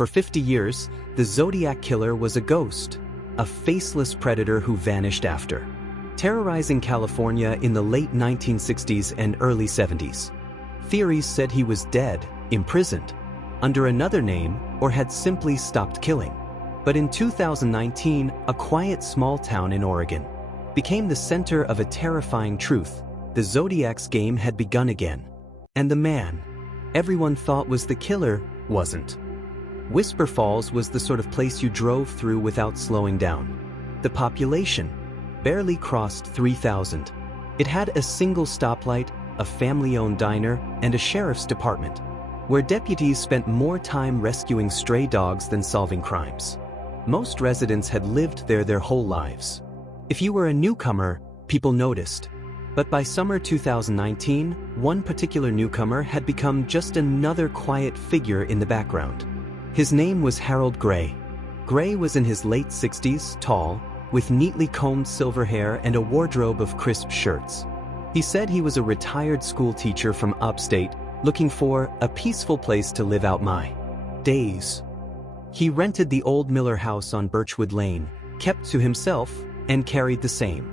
For 50 years, the Zodiac Killer was a ghost, a faceless predator who vanished after terrorizing California in the late 1960s and early 70s. Theories said he was dead, imprisoned, under another name, or had simply stopped killing. But in 2019, a quiet small town in Oregon became the center of a terrifying truth. The Zodiac's game had begun again. And the man everyone thought was the killer wasn't. Whisper Falls was the sort of place you drove through without slowing down. The population barely crossed 3,000. It had a single stoplight, a family-owned diner, and a sheriff's department, where deputies spent more time rescuing stray dogs than solving crimes. Most residents had lived there their whole lives. If you were a newcomer, people noticed. But by summer 2019, one particular newcomer had become just another quiet figure in the background. His name was Harold Gray. Gray was in his late 60s, tall, with neatly combed silver hair and a wardrobe of crisp shirts. He said he was a retired school teacher from upstate, looking for a peaceful place to live out my days. He rented the old Miller house on Birchwood Lane, kept to himself, and carried the same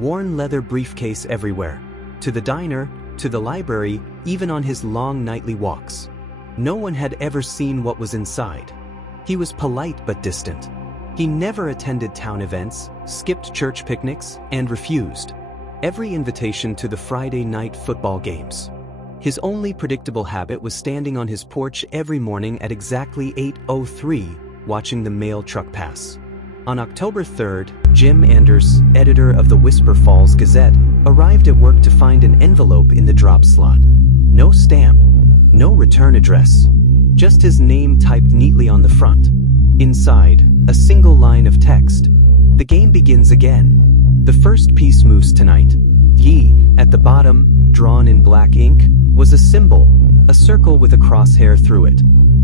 worn leather briefcase everywhere, to the diner, to the library, even on his long nightly walks. No one had ever seen what was inside. He was polite but distant. He never attended town events, skipped church picnics, and refused every invitation to the Friday night football games. His only predictable habit was standing on his porch every morning at exactly 8:03, watching the mail truck pass. On October 3rd, Jim Anders, editor of the Whisper Falls Gazette, arrived at work to find an envelope in the drop slot. No stamp, no return address, just his name typed neatly on the front. Inside, a single line of text. The game begins again. The first piece moves tonight. Ye, at the bottom, drawn in black ink, was a symbol, a circle with a crosshair through it.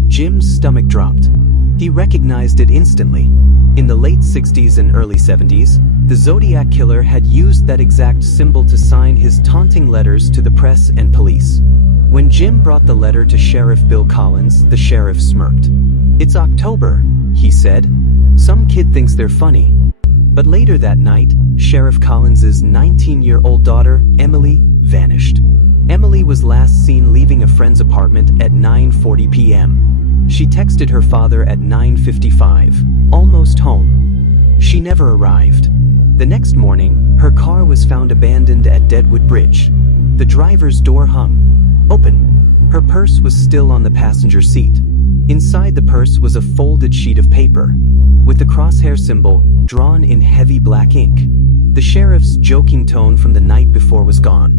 Jim's stomach dropped. He recognized it instantly. In the late 60s and early 70s, the Zodiac Killer had used that exact symbol to sign his taunting letters to the press and police. When Jim brought the letter to Sheriff Bill Collins, the sheriff smirked. "It's October," he said. "Some kid thinks they're funny." But later that night, Sheriff Collins's 19-year-old daughter, Emily, vanished. Emily was last seen leaving a friend's apartment at 9:40 p.m. She texted her father at 9:55, "Almost home." She never arrived. The next morning, her car was found abandoned at Deadwood Bridge. The driver's door hung open. Her purse was still on the passenger seat. Inside the purse was a folded sheet of paper, with the crosshair symbol drawn in heavy black ink. The sheriff's joking tone from the night before was gone.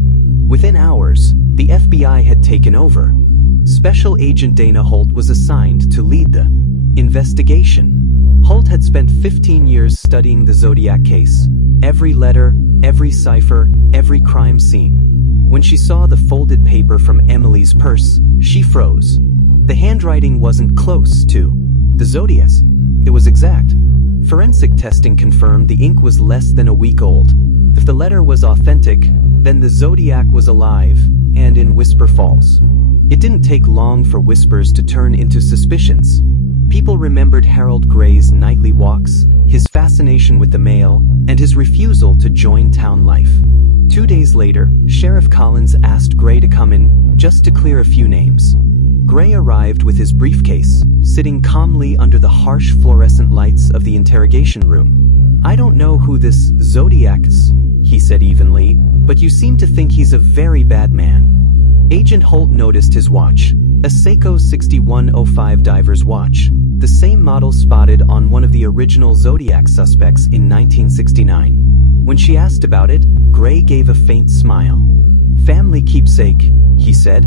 Within hours, the FBI had taken over. Special Agent Dana Holt was assigned to lead the investigation. Holt had spent 15 years studying the Zodiac case. Every letter, every cipher, every crime scene. When she saw the folded paper from Emily's purse, she froze. The handwriting wasn't close to the Zodiac's. It was exact. Forensic testing confirmed the ink was less than a week old. If the letter was authentic, then the Zodiac was alive, and in Whisper Falls. It didn't take long for whispers to turn into suspicions. People remembered Harold Gray's nightly walks, his fascination with the mail, and his refusal to join town life. 2 days later, Sheriff Collins asked Gray to come in, just to clear a few names. Gray arrived with his briefcase, sitting calmly under the harsh fluorescent lights of the interrogation room. "I don't know who this Zodiac is," he said evenly, "but you seem to think he's a very bad man." Agent Holt noticed his watch, a Seiko 6105 diver's watch, the same model spotted on one of the original Zodiac suspects in 1969. When she asked about it, Gray gave a faint smile. "Family keepsake," he said.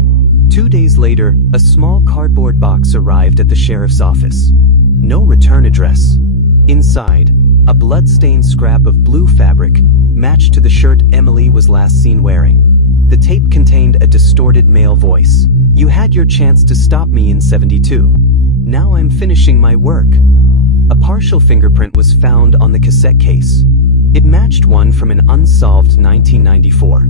2 days later, a small cardboard box arrived at the sheriff's office. No return address. Inside, a blood-stained scrap of blue fabric matched to the shirt Emily was last seen wearing. The tape contained a distorted male voice. "You had your chance to stop me in '72. Now I'm finishing my work." A partial fingerprint was found on the cassette case. It matched one from an unsolved 1994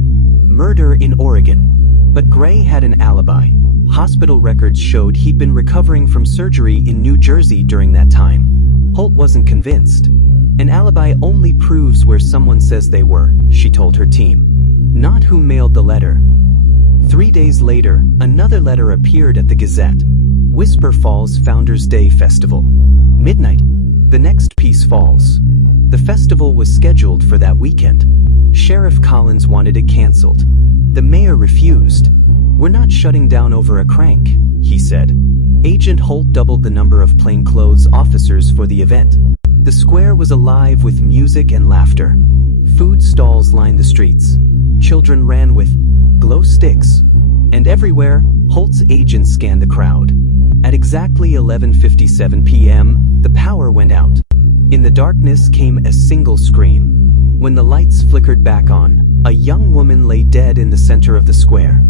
murder in Oregon. But Gray had an alibi. Hospital records showed he'd been recovering from surgery in New Jersey during that time. Holt wasn't convinced. An alibi only proves where someone says they were, she told her team. Not who mailed the letter. 3 days later, another letter appeared at the Gazette. Whisper Falls Founders Day Festival. Midnight. The next piece falls. The festival was scheduled for that weekend. Sheriff Collins wanted it canceled. The mayor refused. "We're not shutting down over a crank," he said. Agent Holt doubled the number of plainclothes officers for the event. The square was alive with music and laughter. Food stalls lined the streets. Children ran with glow sticks. And everywhere, Holt's agents scanned the crowd. At exactly 11:57 p.m., the power went out. In the darkness came a single scream. When the lights flickered back on, a young woman lay dead in the center of the square.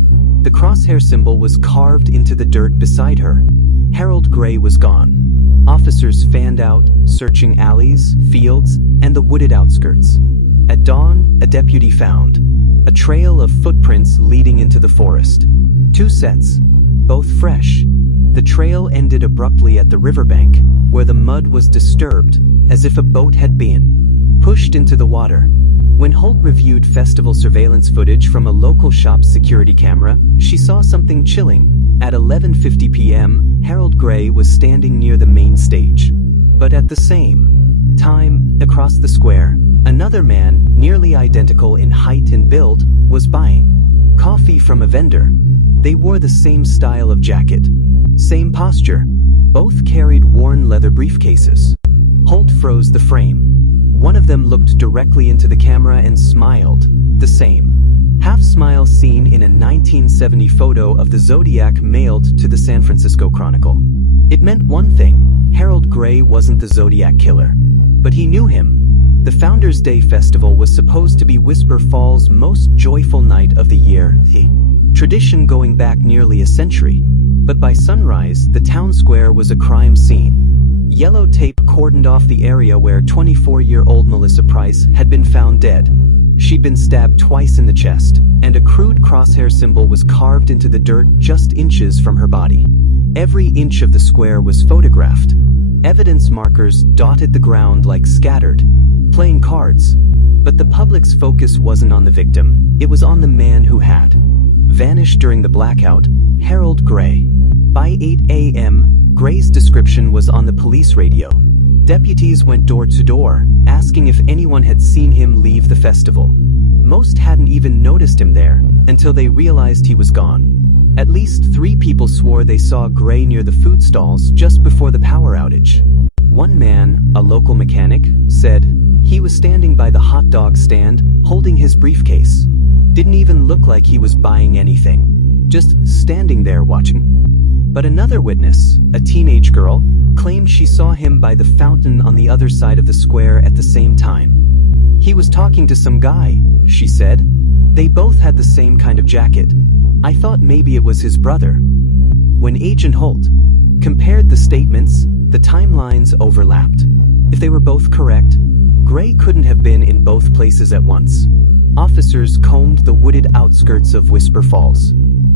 The crosshair symbol was carved into the dirt beside her. Harold Gray was gone. Officers fanned out, searching alleys, fields, and the wooded outskirts. At dawn, a deputy found a trail of footprints leading into the forest. 2 sets, both fresh. The trail ended abruptly at the riverbank, where the mud was disturbed, as if a boat had been pushed into the water. When Holt reviewed festival surveillance footage from a local shop's security camera, she saw something chilling. At 11:50 p.m., Harold Gray was standing near the main stage. But at the same time, across the square, another man, nearly identical in height and build, was buying coffee from a vendor. They wore the same style of jacket, same posture. Both carried worn leather briefcases. Holt froze the frame. One of them looked directly into the camera and smiled, the same half-smile seen in a 1970 photo of the Zodiac mailed to the San Francisco Chronicle. It meant one thing: Harold Gray wasn't the Zodiac Killer. But he knew him. The Founders Day Festival was supposed to be Whisper Falls' most joyful night of the year, tradition going back nearly a century. But by sunrise, the town square was a crime scene. Yellow tape cordoned off the area where 24-year-old Melissa Price had been found dead. She'd been stabbed twice in the chest, and a crude crosshair symbol was carved into the dirt just inches from her body. Every inch of the square was photographed. Evidence markers dotted the ground like scattered playing cards. But the public's focus wasn't on the victim, it was on the man who had vanished during the blackout, Harold Gray. By 8 a.m., Gray's description was on the police radio. Deputies went door to door, asking if anyone had seen him leave the festival. Most hadn't even noticed him there, until they realized he was gone. At least 3 people swore they saw Gray near the food stalls just before the power outage. One man, a local mechanic, said he was standing by the hot dog stand, holding his briefcase. Didn't even look like he was buying anything. Just standing there watching. But another witness, a teenage girl, claimed she saw him by the fountain on the other side of the square at the same time. He was talking to some guy, she said. They both had the same kind of jacket. I thought maybe it was his brother. When Agent Holt compared the statements, the timelines overlapped. If they were both correct, Gray couldn't have been in both places at once. Officers combed the wooded outskirts of Whisper Falls.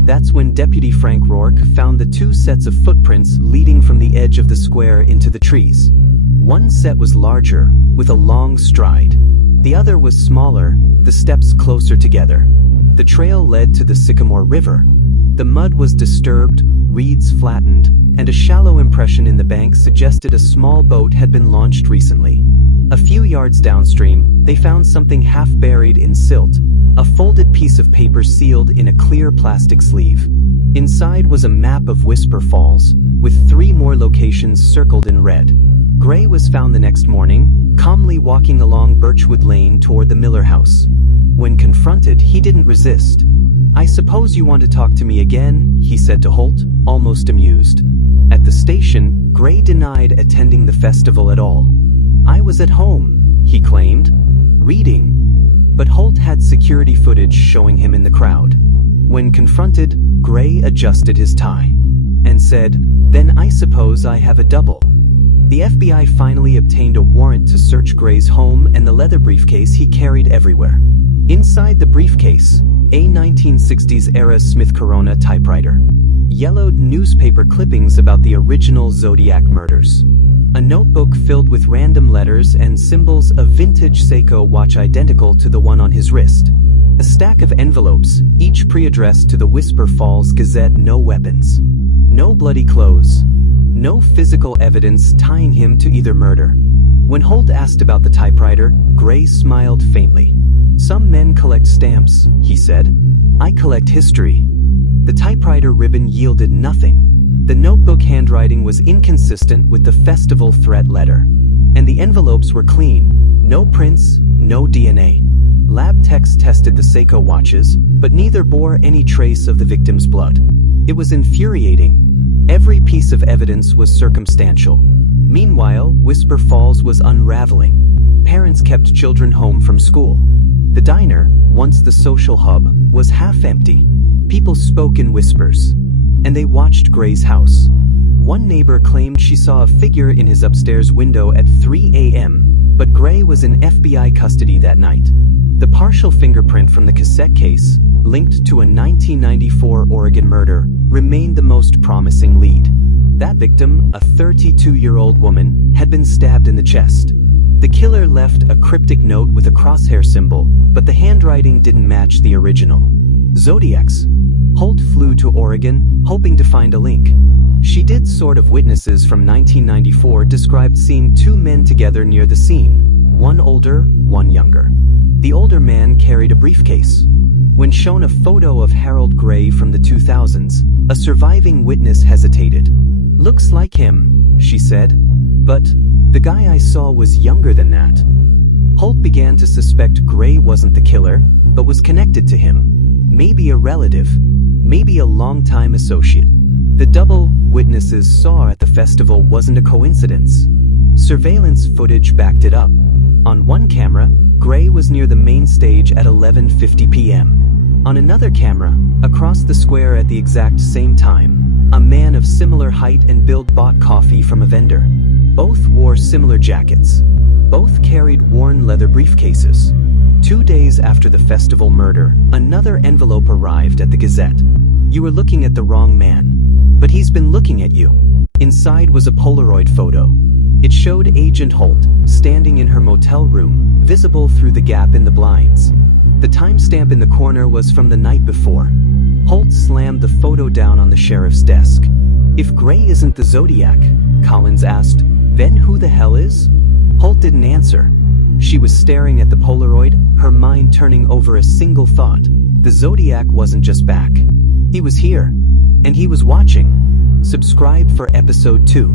That's when Deputy Frank Rourke found the 2 sets of footprints leading from the edge of the square into the trees. One set was larger, with a long stride. The other was smaller, the steps closer together. The trail led to the Sycamore River. The mud was disturbed, reeds flattened, and a shallow impression in the bank suggested a small boat had been launched recently. A few yards downstream, they found something half buried in silt, a folded piece of paper sealed in a clear plastic sleeve. Inside was a map of Whisper Falls, with 3 more locations circled in red. Gray was found the next morning, calmly walking along Birchwood Lane toward the Miller house. When confronted, he didn't resist. "I suppose you want to talk to me again," he said to Holt, almost amused. At the station, Gray denied attending the festival at all. "I was at home," he claimed, "reading." But Holt had security footage showing him in the crowd. When confronted, Gray adjusted his tie and said, "Then I suppose I have a double." The FBI finally obtained a warrant to search Gray's home and the leather briefcase he carried everywhere. Inside the briefcase, A 1960s-era Smith Corona typewriter. Yellowed newspaper clippings about the original Zodiac murders. A notebook filled with random letters and symbols, a vintage Seiko watch identical to the one on his wrist. A stack of envelopes, each pre-addressed to the Whisper Falls Gazette. No weapons. No bloody clothes. No physical evidence tying him to either murder. When Holt asked about the typewriter, Gray smiled faintly. "Some men collect stamps," he said. "I collect history." The typewriter ribbon yielded nothing. The notebook handwriting was inconsistent with the festival threat letter. And the envelopes were clean. No prints, no DNA. Lab techs tested the Seiko watches, but neither bore any trace of the victim's blood. It was infuriating. Every piece of evidence was circumstantial. Meanwhile, Whisper Falls was unraveling. Parents kept children home from school. The diner, once the social hub, was half empty. People spoke in whispers. And they watched Gray's house. One neighbor claimed she saw a figure in his upstairs window at 3 a.m., but Gray was in FBI custody that night. The partial fingerprint from the cassette case, linked to a 1994 Oregon murder, remained the most promising lead. That victim, a 32-year-old woman, had been stabbed in the chest. The killer left a cryptic note with a crosshair symbol, but the handwriting didn't match the original. Zodiac's. Holt flew to Oregon, hoping to find a link. She did. Sort of witnesses from 1994 described seeing two men together near the scene, one older, one younger. The older man carried a briefcase. When shown a photo of Harold Gray from the 2000s, a surviving witness hesitated. "Looks like him," she said. "But the guy I saw was younger than that." Holt began to suspect Gray wasn't the killer, but was connected to him. Maybe a relative. Maybe a longtime associate. The double witnesses saw at the festival wasn't a coincidence. Surveillance footage backed it up. On one camera, Gray was near the main stage at 11:50 p.m. On another camera, across the square at the exact same time, a man of similar height and build bought coffee from a vendor. Both wore similar jackets. Both carried worn leather briefcases. 2 days after the festival murder, another envelope arrived at the Gazette. "You were looking at the wrong man. But he's been looking at you." Inside was a Polaroid photo. It showed Agent Holt, standing in her motel room, visible through the gap in the blinds. The timestamp in the corner was from the night before. Holt slammed the photo down on the sheriff's desk. "If Gray isn't the Zodiac," Collins asked, "then who the hell is?" Holt didn't answer. She was staring at the Polaroid, her mind turning over a single thought. The Zodiac wasn't just back. He was here. And he was watching. Subscribe for episode 2.